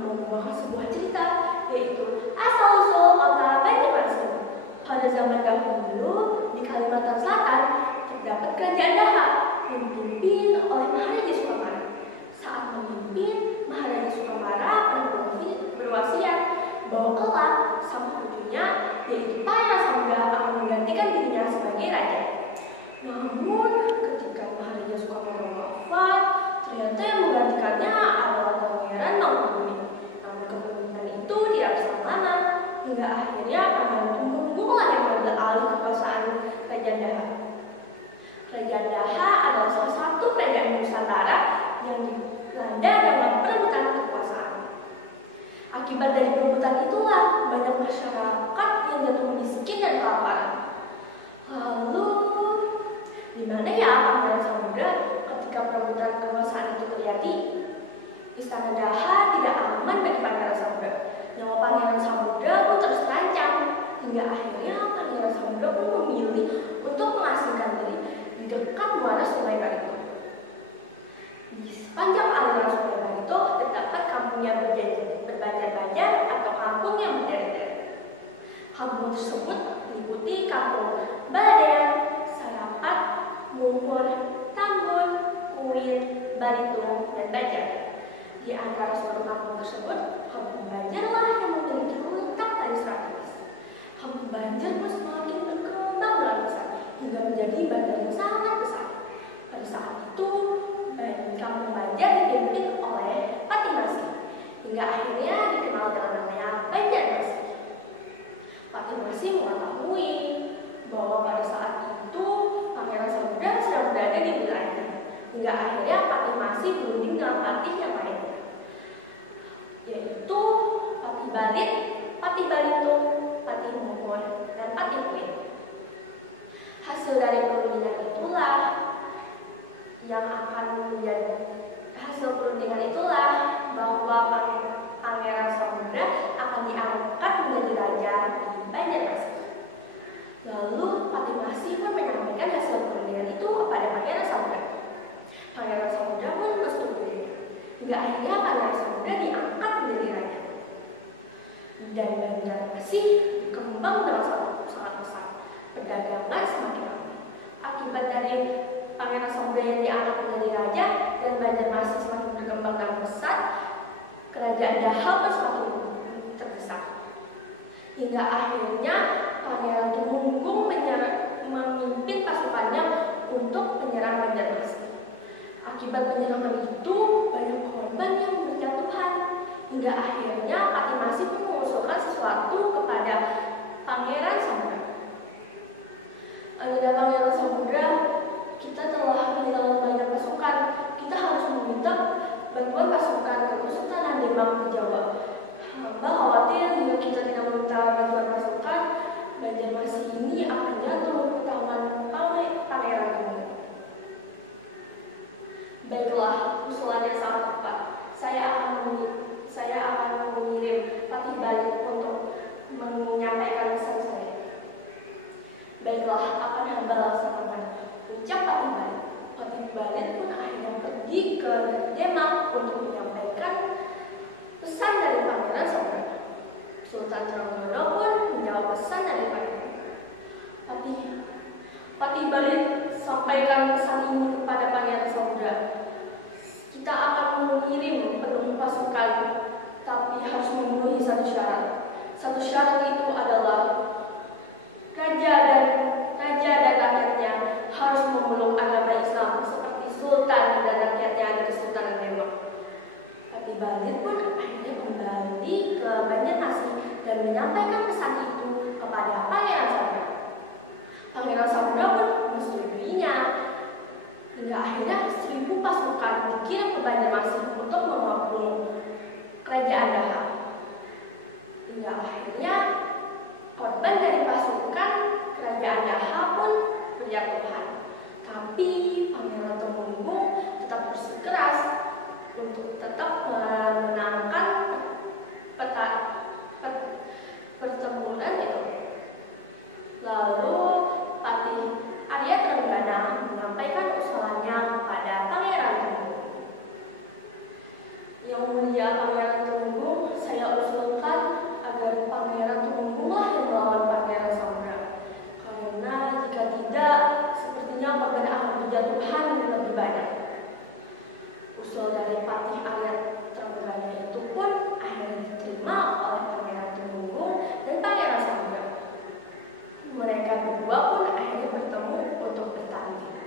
mau membawakan sebuah cerita, yaitu asal-usul kota Banjarmasin. Pada zaman dahulu, di Kalimantan Selatan, terdapat kerajaan Daha yang dipimpin oleh Maharaja Sukamara. Saat memimpin, Maharaja Sukamara pernah berwasiat bahwa kelak sang cucunya, yaitu Pangeran Samudra, akan menggantikan dirinya sebagai raja. Namun, ketika Maharaja Sukamara wafat, ternyata yang menggantikannya adalah Pangeran Mangkubumi. Namun kepemimpinan itu tidak bertahan lama, hingga akhirnya Pangeran Tumenggung yang mengambil alih kekuasaan Kerajaan Daha. Kerajaan Daha adalah salah satu kerajaan Nusantara yang dilanda dalam perebutan kekuasaan. Akibat dari perebutan itulah banyak masyarakat yang jatuh miskin dan kelaparan. Lalu, di mana ya Pangeran Samudra ketika perebutan kekuasaan itu terjadi? Istana Daha tidak aman bagi Pangeran Samudra. Nyawa Pangeran Samudra pun terus terancam, hingga akhirnya Pangeran Samudra pun memilih untuk mengasingkan diri di dekat muara Sungai Barito. Di sepanjang aliran Sungai Barito terdapat kampung yang berbanjar-banjar atau kampung yang berderet-deret. Kampung tersebut meliputi kampung Baladean, Sarapat, Mumpur, Tambun, Uin, Barito, dan Banjar. Di antara seluruh kampung tersebut, kampung Banjarlah yang memiliki letak paling strategis. Kampung Banjar pun semakin berkembang dengan besar hingga menjadi bandar yang sangat besar. Pada saat itu, kampung Banjar dipimpin oleh Patimasi, hingga akhirnya dikenal dengan namanya Banjarmasin. Patimasi mengetahui bahwa pada saat itu Pangeran Samudra sedang berada di wilayahnya, hingga akhirnya Patimasi berunding dengan patih yang lainnya, yaitu Patih Balit, Patih Barito, Patih Mumpur, dan Patih Uin. Hasil dari perundingan itulah bahwa Pangeran Samudra akan diangkat menjadi raja di Banjarmasin. Lalu Patimasi pun menyampaikan hasil perundingan itu kepada Pangeran Samudra. Pangeran Samudra pun bersetuju, hingga akhirnya Pangeran Samudra diangkat menjadi raja. Dan Banjarmasin berkembang dengan sangat besar. Perdagangan semakin ramai. Akibat dari Pangeran Samudra yang diangkat menjadi raja dan Banjarmasin semakin berkembang dan besar, kerajaan Daha pun semakin terbesar. Hingga akhirnya Pangeran Tumenggung memimpin pasukannya untuk menyerang Banjarmasin. Akibat penyerangan itu, banyak korban yang berjatuhan. Hingga akhirnya Patimasi pun mengusulkan sesuatu kepada Pangeran Samudra. Ayahanda Pangeran Samudra, kita telah kehilangan banyak pasukan. Kita harus meminta bantuan pasukan ke Kesultanan Demak di Jawa. Hamba khawatir jika kita tidak meminta bantuan pasukan, Banjarmasin ini akan jatuh ke tangan Pangeran Tumenggung. Baiklah, usulannya sangat tepat. Saya akan mengirim Patih Balit untuk menyampaikan pesan saya. Baiklah, akan hamba laksanakan, ucap Patih Balit. Patih Balit pun akhirnya pergi ke Demak untuk menyampaikan pesan dari Pangeran Samudra. Sultan Trenggono pun menjawab pesan dari Pangeran. Patih Balit, sampaikan pesan ini kepada Pangeran Samudra. Kita akan mengirim penuh pasukan, tapi harus memenuhi satu syarat. Satu syarat itu adalah raja dan rakyatnya harus memeluk agama Islam seperti sultan dan rakyatnya di Kesultanan Demak. Patih Balit pun akhirnya kembali ke Banjarmasin dan menyampaikan pesan itu kepada Pangeran Samudra. Pangeran Samudra pun menyetujuinya. Hingga akhirnya 1000 pasukan dikirim ke Banjarmasin untuk mengepung kerajaan Daha. Hingga akhirnya korban dari pasukan kerajaan Daha pun berjatuhan. Tapi Pangeran Tumenggung tetap bersikeras untuk tetap menangkan pertempuran itu. Lalu Patih Arya Trenggana menyampaikan usulannya kepada Pangeran Tumenggung. Yang mulia Pangeran Tumenggung, saya usulkan agar Pangeran Tumenggung yang melawan Pangeran Samudra. Karena jika tidak, sepertinya korban akan berjatuhan lebih banyak. Usul dari Patih Ayat Trenggalek itu pun akhirnya diterima oleh Pangeran Tumenggung dan Pangeran Samudra. Mereka berdua pun akhirnya bertemu untuk bertanding.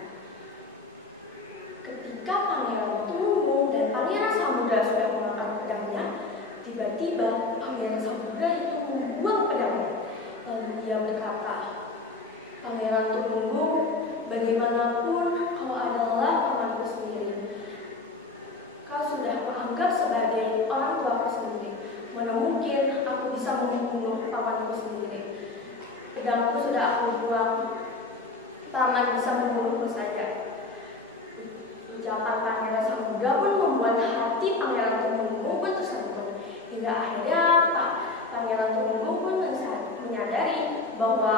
Ketika Pangeran Tumenggung dan Pangeran Samudra sudah mengangkat pedangnya, tiba-tiba Pangeran Samudra itu membuang pedangnya. Lalu dia berkata, "Pangeran Tumenggung, bagaimanapun kau adalah pamanku sendiri. Kau sudah kuanggap sebagai orang tuaku sendiri. Mana mungkin aku bisa membunuh pamanku sendiri. Pedangku sudah aku buang, paman bisa membunuhku saja." Ucapan Pangeran Samudra pun membuat hati Pangeran Tumenggung pun tersentuh. Hingga akhirnya Pangeran Tumenggung pun menyadari bahwa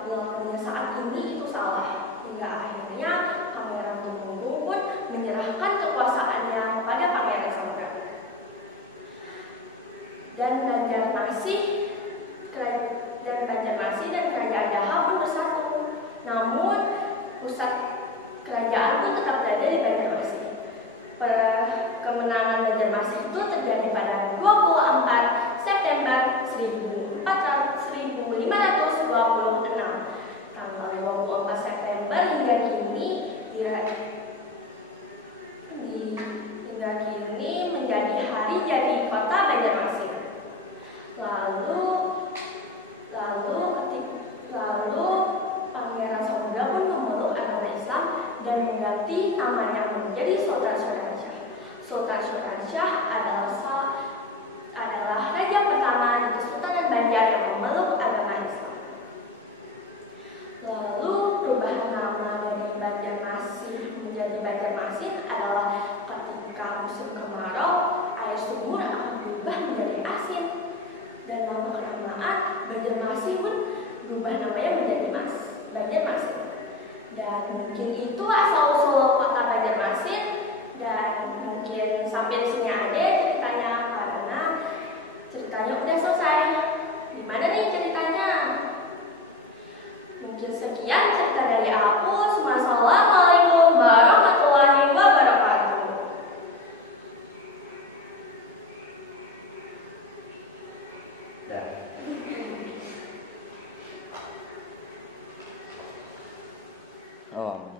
perilakunya saat ini itu salah. Hingga akhirnya Pangeran Tumenggung pun menyerahkan kekuasaannya kepada Pangeran Samudra. Dan Banjarmasin dan Kerajaan Daha pun bersatu. Namun pusat kerajaan pun tetap berada di Banjarmasin. Kemenangan Banjarmasin itu terjadi pada 24 September 1526. Tanggal 24 September hingga kini menjadi hari jadi kota Banjarmasin. Lalu Pangeran Samudra pun memeluk agama Islam dan mengganti namanya menjadi Sultan Syuransyah. Sultan Syuransyah adalah raja pertama di Kesultanan Banjar yang memeluk agama Islam. Lalu perubahan nama dari Banjarmasin menjadi Banjarmasin adalah ketika musim kemarau, air sumur akan berubah menjadi asin. Dan lama-kelamaan Banjarmasin pun berubah namanya menjadi Banjarmasin. Dan mungkin itu asal-usul kota Banjarmasin. Dan mungkin sampai di sini aja ceritanya, karena ceritanya udah selesai. Gimana nih ceritanya? Mungkin sekian cerita dari aku. Wassalamualaikum warahmatullahi wabarakatuh. Oh.